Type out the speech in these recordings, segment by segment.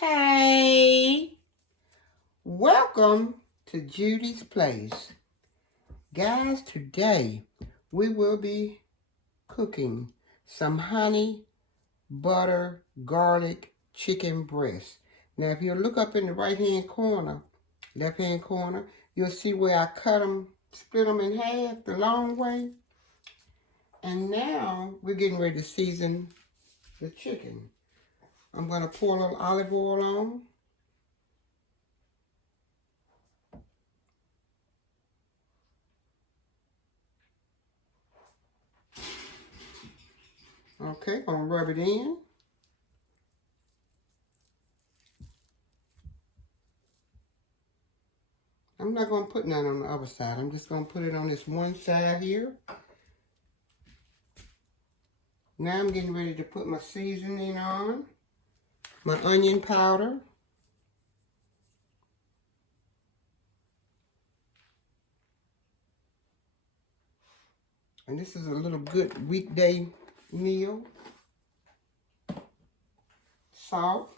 Hey. Welcome to Judy's Place. Guys, today we will be cooking some honey, butter, garlic, chicken breast. Now, if you look up in the right-hand corner, left-hand corner, you'll see where I cut them, split them in half the long way. And now we're getting ready to season the chicken. I'm going to pour a little olive oil on. Okay, I'm going to rub it in. I'm not going to put none on the other side. I'm just going to put it on this one side here. Now I'm getting ready to put my seasoning on. My onion powder. And this is a little good weekday meal. Salt.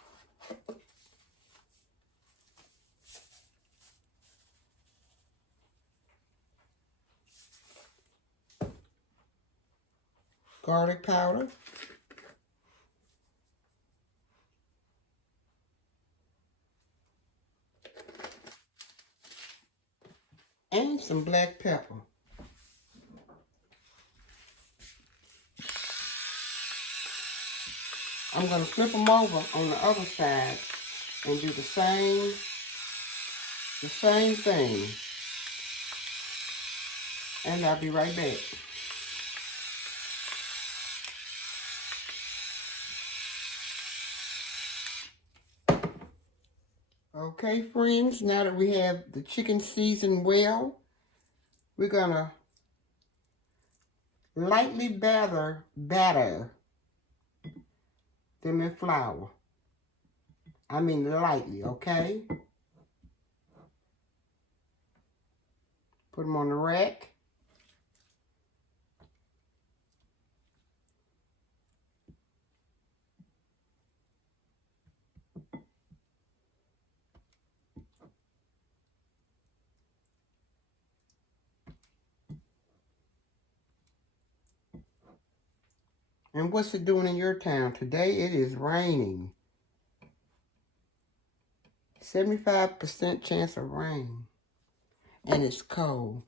Garlic powder. And some black pepper. I'm going to flip them over on the other side and do the same thing. And I'll be right back. Okay, friends, now that we have the chicken seasoned well, we're going to lightly batter them in flour. I mean lightly, okay? Put them on the rack. And what's it doing in your town? Today it is raining. 75% chance of rain. And it's cold.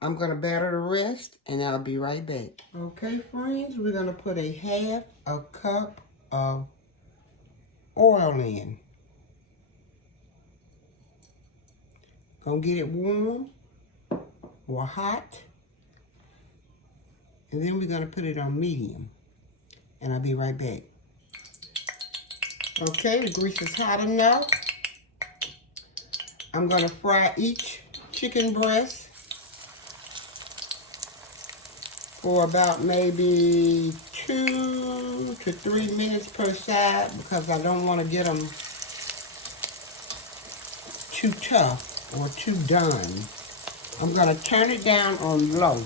I'm going to batter the rest and I'll be right back. Okay, friends, we're going to put a half a cup of oil in. Gonna get it warm or hot. And then we're going to put it on medium. And I'll be right back. Okay, the grease is hot enough. I'm going to fry each chicken breast for about maybe 2 to 3 minutes per side because I don't want to get them too tough or too done. I'm going to turn it down on low.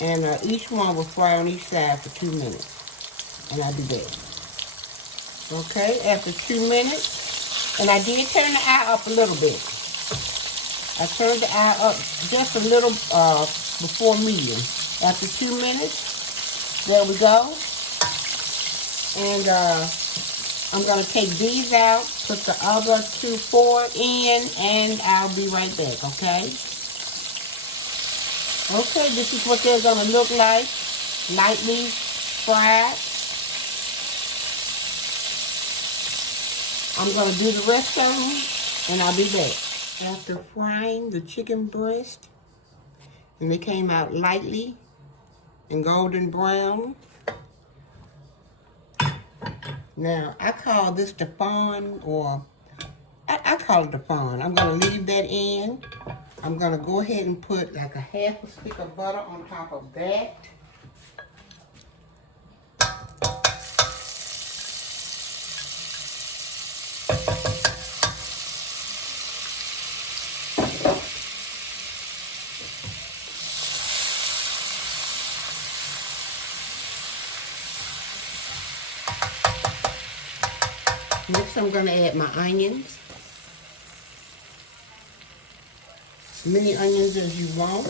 And each one will fry on each side for 2 minutes. And I'll be back. Okay, after 2 minutes, and I did turn the eye up a little bit. I turned the eye up just a little before medium. After 2 minutes, there we go. And I'm going to take these out, put the other 2 forward in, and I'll be right back, okay? Okay, this is what they're going to look like, lightly fried. I'm going to do the rest of them, and I'll be back. After frying the chicken breast, and they came out lightly and golden brown. Now, I call this the fawn, or I call it the fawn. I'm going to leave that in. I'm going to go ahead and put like a half a stick of butter on top of that. Next, I'm going to add my onions. As many onions as you want.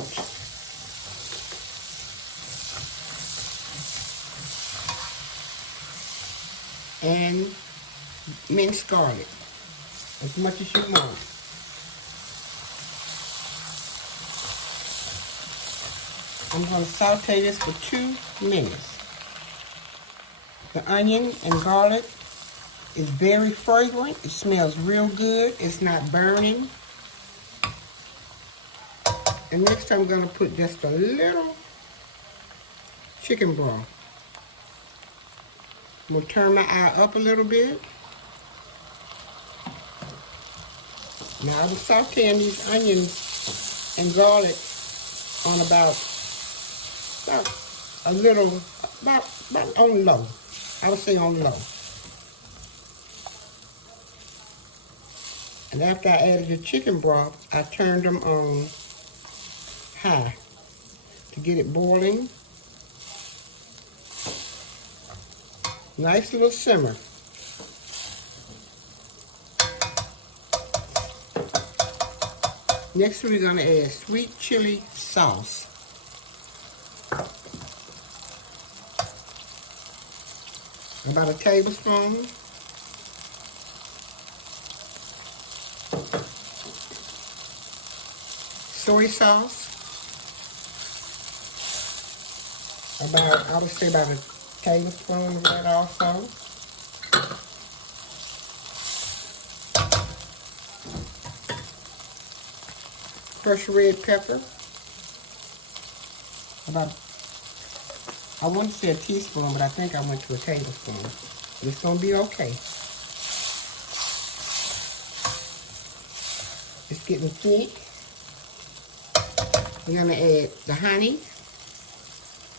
And minced garlic, as much as you want. I'm going to saute this for 2 minutes. The onion and garlic is very fragrant. It smells real good. It's not burning. And next I'm going to put just a little chicken broth. I'm going to turn my eye up a little bit. Now I'm sauteing these onions and garlic on about on low. I would say on low. And after I added the chicken broth, I turned them on high to get it boiling. Nice little simmer. Next we're going to add sweet chili sauce. About a tablespoon. Soy sauce. I would say about a tablespoon of that also. Crushed red pepper. I wouldn't say a teaspoon, but I think I went to a tablespoon. But it's going to be okay. It's getting thick. We're going to add the honey,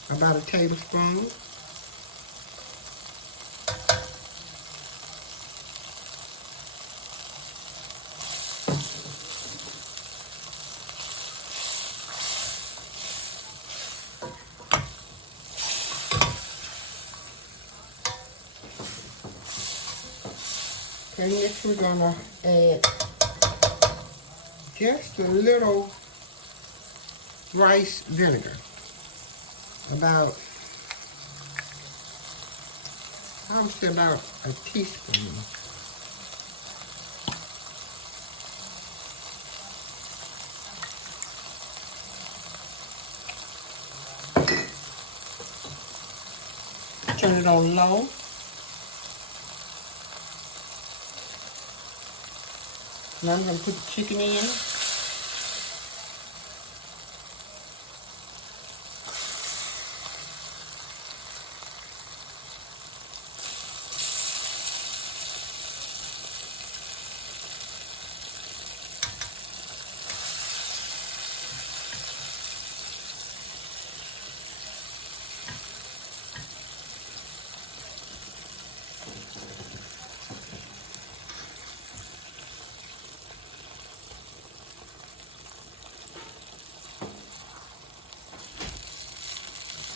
about a tablespoon. Okay, next we're going to add just a little rice vinegar. About, I would say about a teaspoon. Turn it on low. Now I'm going to put the chicken in.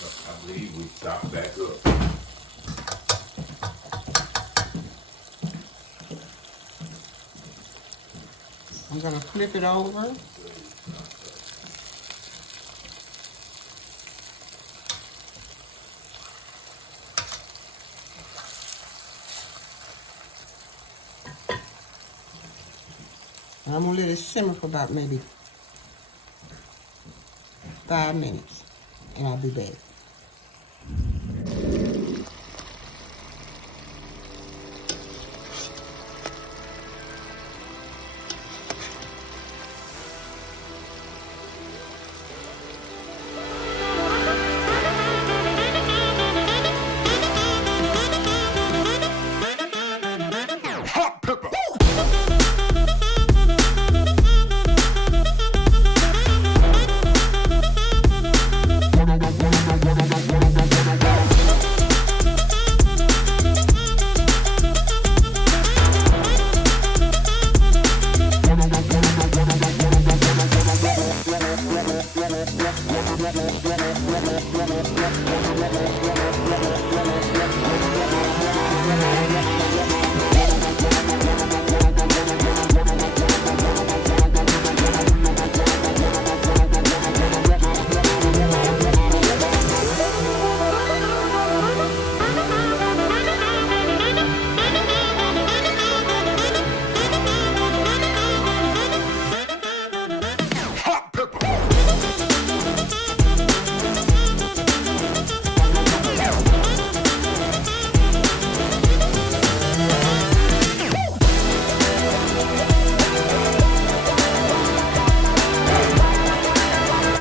I believe we stop back up. I'm going to flip it over. And I'm going to let it simmer for about maybe 5 minutes. And I'll be back.